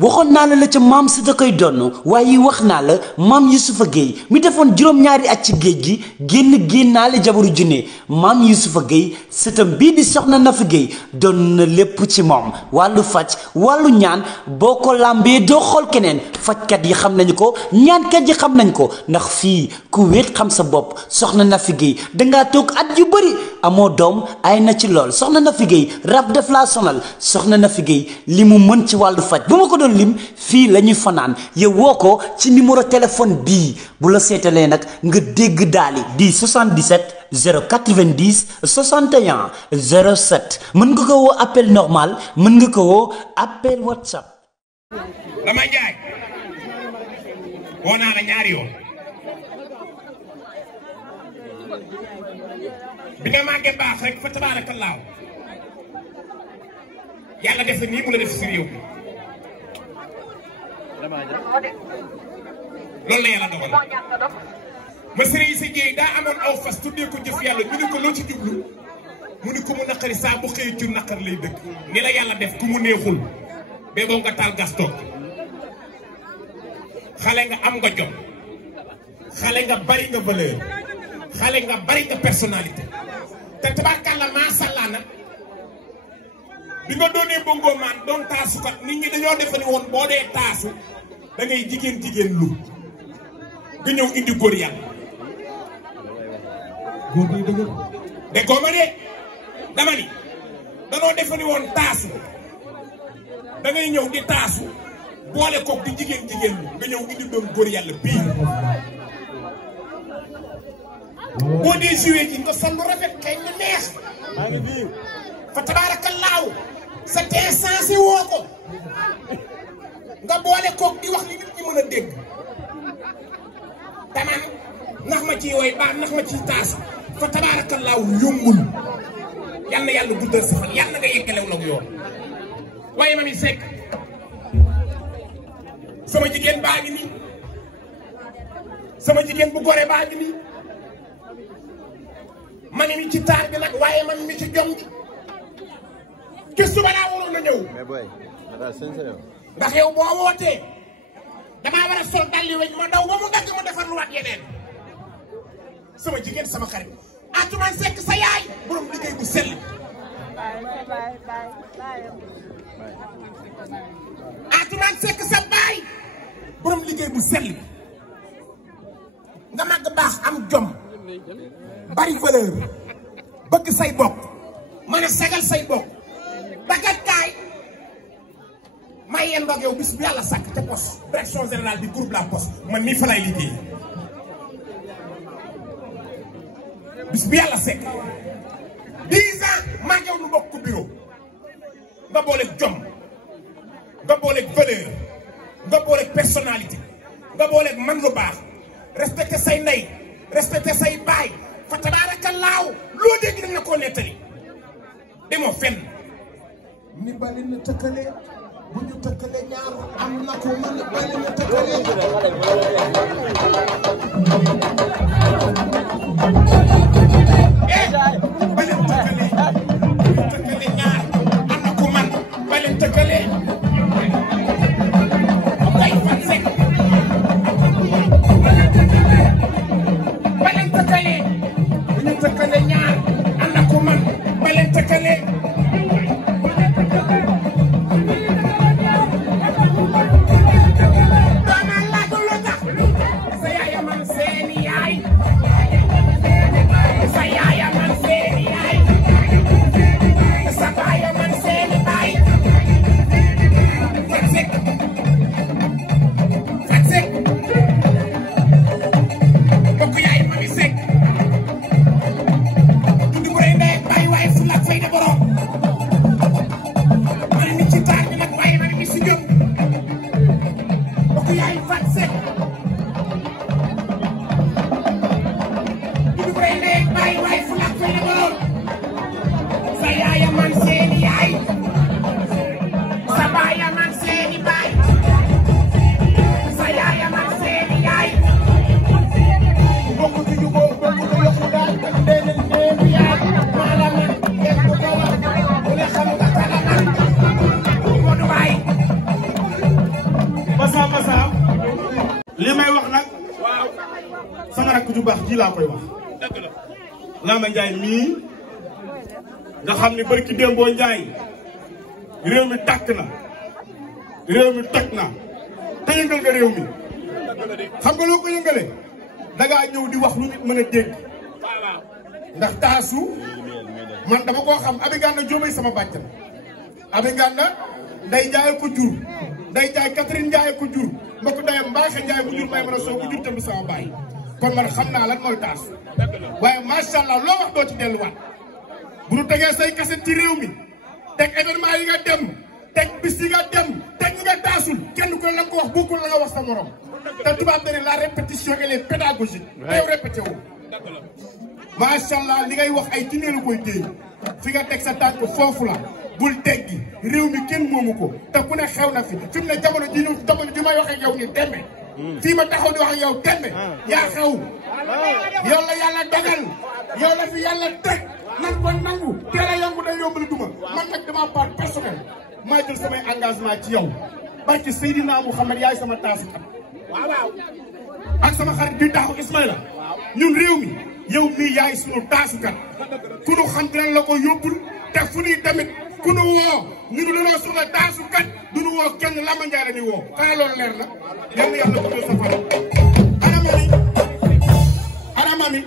waxoon naa la ca maam si da koy donn waaye wax naa la maam Yusufa Gueye mi defoon juróom-ñaari at ci géej gi génnaale jabaru junne maam Yusufa Gueye sëtam bii di soxna Nafi Gueye doon na lépp ci moom wàllu faj wàllu ñaan boo ko làmbee doo xool keneen fajkat yi xam nañu ko ñaankat yi xam nañ ko ndax fii ku wéet xam sa bopp soxna Nafi Gueye dangaa toog at yu bëri amoo doom ay na ci lool soxna Nafi Gueye rab def laa sonal soxna Nafi Gueye li mu mën ci wàllu faj bu ma ko doon lim fii la ñuy fanaan yow woo ko ci numéro téléphone bii bu la seetalee nag nga dégg daali di 77 090 61 07 mën nga ko woo appel normal mën nga ko woo appel WhatsApp. dama jaay woo naa la ñaari yoon bi nga màggee baax rek fa tabaarakallaahu yàlla def nii mu la def si réew mi loolu la yàlla dogal ma sëriñ si Gueye daa amoon aw fas tuddee ko jëf yàlla ñu ne ko loo ci jublu mu ni ku mu naqari saa bu xëy ci naqar lay dëkk ni la yàlla def ku mu neexul ba boo nga taal gas toog xale nga am nga jom xale nga bari nga valeur xale nga bari nga personnalité te tabarkàlla maasàllaa nag bi nga doonee bongo maan doon taasukat nit ñi dañoo defe ni woon boo dee taasu da ngay jigéen lu nga ñëw indi góor yàlla góor bi dëgg de ko ma de dama ni danoo defe ni woon taasu da ngay ñëw di taasu boole koog di jigéen lu nga ñëw indi doon góor yàlla bii boo dee joué ji nga sol lu rafet kay ñu neex fa tabaarakallaahu sa tee sensé woo ko nga boole koog di wax li nit ñi mën a dégg taman ndax ma ciy woy baa ndax ma ciy taas fa tabaarakallaahu yombul yal na yàlla guddal sa fan yal na nga yeggalew nag yoon waaye Mamy Seck sama jigéen baa ngi nii sama jigéen bu gore baa ngi nii man mi ci taar bi nag waaye man mi ci jom ji te suba laa waroon a ñëw ndax yow boo wootee damaa war a sol dalli weñ ma daw ba mu dagg ma defar lu waat yeneen sama jigéen sama xarit Atoumane Seck sa yaay borom liggéey bu sell Atoumane Seck sa baay borom liggéey bu sell nga màgg baax am jom bari valeur bëgg say bokk mën a sagal say bokk dagat kaay may yéen ndox yow bis bu yàlla sàkk ca poste direction générale du groupe La Poste man mii fa lay liggéey bis bu yàlla sekk 10 ans maa ngi yow nu bokk bureau nga booleeg jom nga booleeg valeur nga booleeg personnalité nga booleeg man lu baax respecté say ndey respecté say baay fa tabaarakallaahu loo dégg dañ la koo nettali demoo fenn ni bali na tëkkale bu ñu tëkkale ñaar am na ko man bali na tëkkale bali na tëkkale bu ñu tëkkale ñaar am na ko man bali na tëkkale ay fan sekk bali na tëkkale bu ñu tëkkale ñaar am na ko man bali na tëkkale ju baax ji laa koy wax Lama Ndiaye mii nga xam ne barki Dembo Ndiaye réew mi tàkk na réew mi toj na te yëngal nga réew mi xam nga loo ko yëngale dangaa ñëw di wax lu nit mën a dégg ndax taasu man dama koo xam Abi Nganda Jóobay sama bàccan Abi Nganda nday jaay ko jur nday jaay Catherine Ndiaye ko jur mbokk dayam Mbaaxe Ndiaye bu jur may mën a soo ko jur tamit sama baay kon man xam naa lan mooy taasu waaye macha allah loo wax doo ci delluwaat bu nu tegee say kaset ci réew mi teg événement yi nga dem teg bis yi nga dem teg ñi nga taasul kenn ko la nga ko wax bokkul la nga wax sa morom te tubaab ne la répétition elle est pédagogique teew répété wu macha allah li ngay wax ay jineelu koy téye fi nga teg sa tànk foofu la bul teggi réew mi kenn moomu ko te ku ne xew na fi fi mu ne jamono ji may wax ak yow ni tembe fii ma taxaw di wax ak yow tembe yaa xew yow la yàlla dogal yow la fi yàlla teg nan ko nangu teel a yomb day yomb la duma man nag dama part personnel maa jël samay engagement ci yow barki Seydina Mouhamed yaay sama taasukat waaw ak sama xarit bi taxaw Ismaïla ñun réew mi yow mii yaay sunu taasukat ku nu xam dinañ la ko yóbbul te fu ñuy tamit ku nu woo ñu nu lanoo soxla taasukat du nu woo kenn Lama Ndiaye la ni woo xanaa loolu leer na yal na yàlla ko sa fan ana mami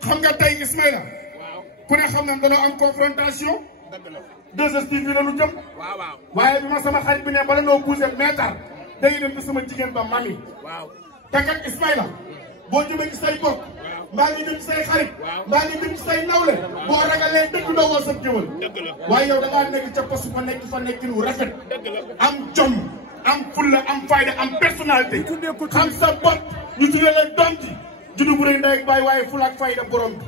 xam nga tey Ismaïla ku ne xam na dañoo am confrontation 2STV la lu jëm waaye bi ma sama xarit bi ne bala noo bougé meetar dañuy dem ci sama jigéen ba mami te kat Ismaïla boo jëmee ci say bokk mbaa ngi dem ci say xarit mbaa ngi dem ci say nawle boo ragalee dëgg doo woo sa jëwal waaye yow da ngaa nekk ca poste fa nekk fa nekkin wu rafet am jom am fulla am fayda am personnalité xam sa bopp ñu tuddee leen doom ji juddu bu rëy ndey ak baay waaye fulla ak fayda borom bi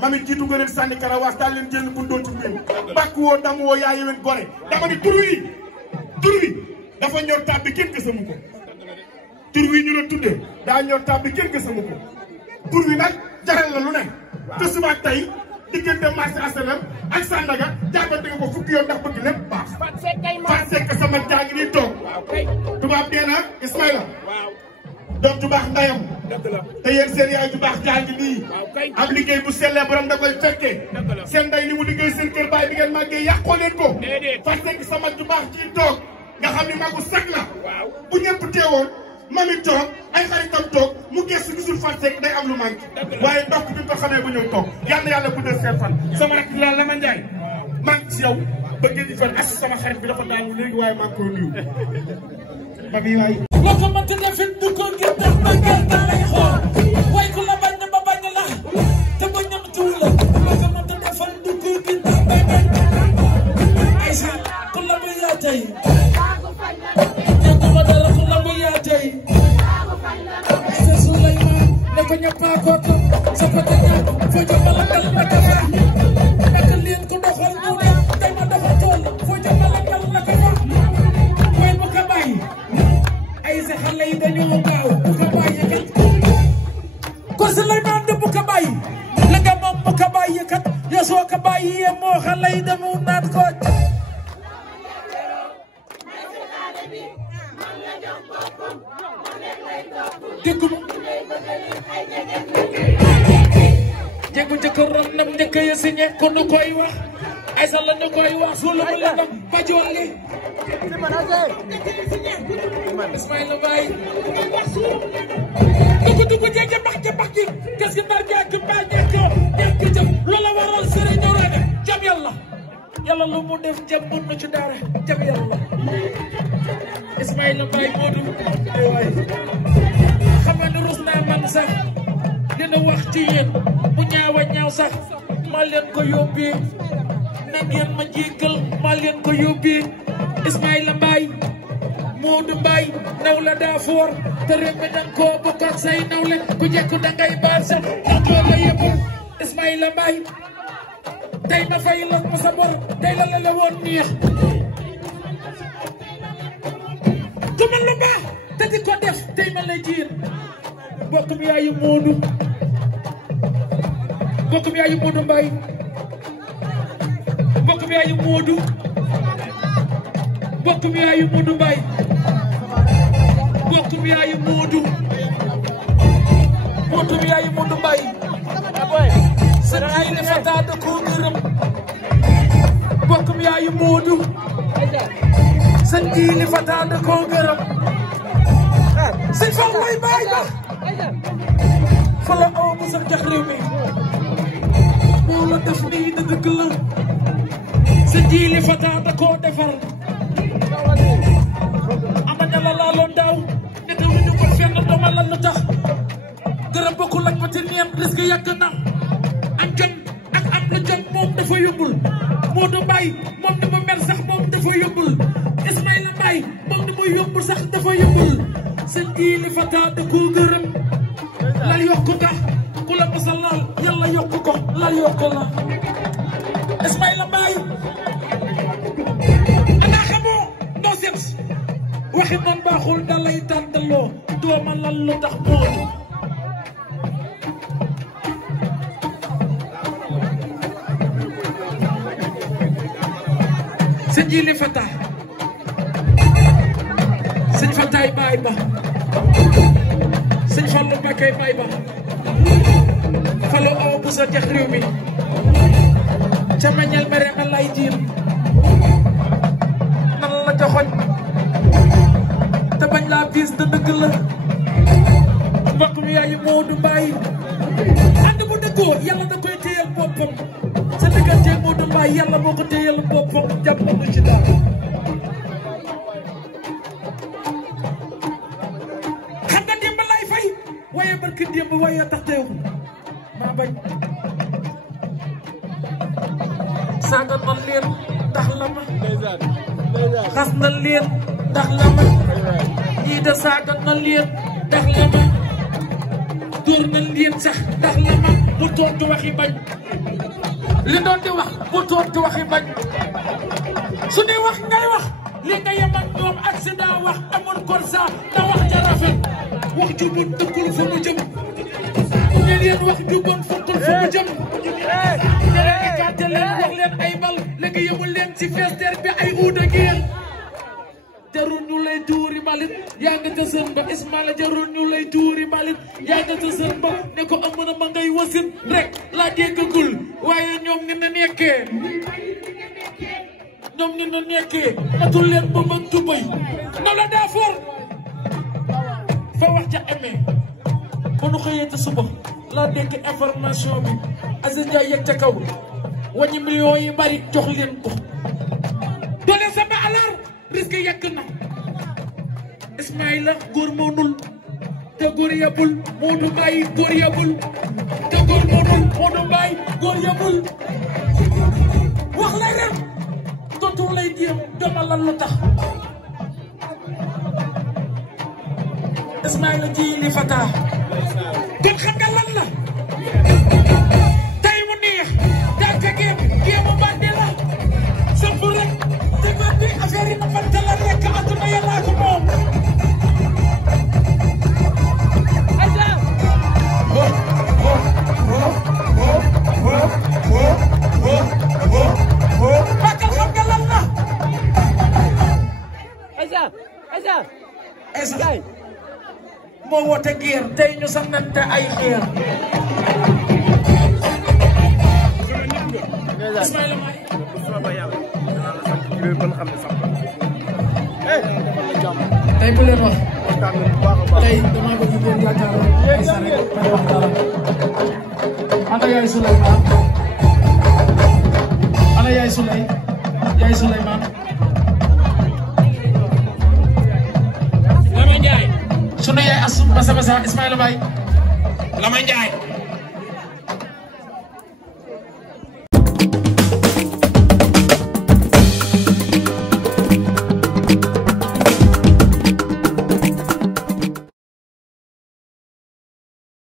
mami jiitu nga leen sànni karawaas daal leen génn bu ndóoti mbir bàkk woo dam woo yaa yeween gore dama ni tur wi dafa ñor tab bi kenn gësamu ko tur wi ñu la tuddee daa ñor tab bi kenn gësamu ko tur wi nag jaral la lu ne te suba ak tey diggante marché Asalem ak Sandaga jàppante nga ko fukki yoon ndax bëgg lépp baax Fatou Seck sama jaa ngi nii toog tubaab dee na Ismaïla doom ju baax ndayam te yéen seen yaay ju baax jaa ngi nii am liggéey bu sellee borom da koy fekkee seen nday li mu liggéey seen kër baay bi ngeen màggee yàqoo leen ko Fatou Seck sama ju baax ci toog nga xam ni magu sag la bu ñëpp teewoon mami toog ay xaritam toog mu gëstu gisul Fatou Seck day am lu manqué waaye ndokk bi ko xamee bu ñëw toog yal na yàlla guddal seen fan sama rakk la Lama Ndiaye man ci yow ba ngeen fan as sama xarit bi dafa daanu léegi waaye maa ngi koy nuyu ba bi waay loo xamante ne fi du ko ngir tax ba gerte lay xool waaye ku la bañ ba bañ la te ba ñam tuur la loo xamante ne fan du ko ngir tax ba bañ ay si ku la muy yaa tey ma dara ku la muy yaa tey c'est Souleymane ne ko ñappaa ko sa ko tega foo jëmala dal naka fa naka leen ko doxal ñu ne tey ma dafa tool foo jëmala dal naka fa mooy bu ko bàyyi ay sa xale yi dañoo gaaw bu ko bàyyi kat ko Souleymane de bu ko bàyyi la nga moom bu ko bàyyi kat ya soo ko bàyyi moo xale yi dañu naan ko déggu jéegu jëkkëram nam njëkk ya signé ko nu koy wax ay sa la ñu koy wax sulu mu la ba jolli Ismaïla Baye dugg jéegi bax ji kes gi nar jekk ba jekk jëf loola waral sëriñ ñoo def jam yàlla lu mu def jam mun na ci dara jam yàlla Ismaïla Baye Modou waay xam nga ni rus naa man sax dina wax ci yéen bu ñaaw sax maa leen ko yóbbee na ngeen ma jéggal maa leen ko yóbbee Ismaïla Baye Modou Baye naw la daa foor te réew mi danga koo bokk ak say nawle ku jekku dangay baal sax ak la yebul Ismaïla Baye tey ma fay la ma sa bor tey la woon neex ku mel lu baax te di ko def tey ma la jiir mbokkum yaayu Modou Mbaye mbokkum yaayu Modou mbokkum yaayu Modou Mbaye mbokkum yaayu Modou yaayu Modou Mbaye seen jiili fata da koo gërëm bokkum yaayu Modou seen jiili fata da koo gërëm sëñ Fall lay baay ba fa la aw bu sax jax réew mi moo la def nii da dëgg la seen jiili fata da koo defar amaña la laaloon daaw nit wu ñu ko fenn dooma lan lu tax gërëm bokkul ak pati neen risque yàgg na am jom ak am lu jom moom dafa yombul Modou Mbaye moom ni mu mel sax moom dafa yombul Ismaïla Mbaye moom ni mu yombul sax dafa yombul seen jiili fata da koo gërëm lal yokk nga ku la masa laal yàlla yokk ko lal yokk la Ismaïla Mbaye ana xamoo doo set waxi man baaxul da lay tàndaloo dooma lan lu tax Modou sëñ jiili fata sëñ fataay baay ba sëñ Fallu Mbakkay baay ba Fallu awa bu sa jax réew mi ca mañal mere na lay jiir nan la joxoñ te bañ laa biis da dëgg la mbokk mi yaayu Modou Mbaye ànd bu dëggoo yàlla da koy téyal boppam sa diggante Modou Mbaye yàlla moo ko téyal boppam jàpp na ci daal xam nga démb lay fay waaye barki démb waaye tax teew maa bañ saaga na leen ndax la ma xas na leen ndax la ma ñii de saaga na leen ndax la ma dóor na leen sax ndax la ma bu tontu waxi bañ li doon di wax bu tontu waxi bañ su ne wax ngay wax li nga yem ak ñoom accident wax amul kon sa da wax ja rafet wax ju bon dëkkul fa mu jëm ne leen wax ju bon fokkul fa mu jëm ne leen écarté leen wax leen ay bal léegi yemul leen ci fester bi ay uuda ngeen jarul ñu lay tuuri mbalit yaa nga ca sën ba Ismaïla jarul ñu lay tuuri mbalit yaa nga ca sën ba ne ko am na ma ngay wasin rek laa déggagul waaye ñoom ni na nekkee matul leen ba mag tubay na la daa for fa wax ca amee ba nu xëyee ca suba laa dégg information bi Aziz Ndiaye yegg ca kaw wàññi millions yi bari jox leen ko doole sama alar risque yàgg na Ismaïla góor moonul te góor yabul Modou Mbaye góor yabul te góor moonul Modou Mbaye góor yabul wax lay rek tontu lay jéem dama lan lu tax Ismaïla jiili fata kon xam nga lan la tey mu neex daa ka géemu bandi la samp rek te bandi affaire yi na banta la rek àdduna yàllaa ko moom bakal xam nga lan la Esa moo woote guerre tey ñu sànnante ay xeer Ismaïla Mbaye tey bu leen wax tey dama bëgg ngeen yaakaaroon Esa rek may wax dara ana yaay Souleymane ana yaay Souleymane Lama Ndiaye sunu yaay asu basa Ismaïla Mbaye Lama Ndiaye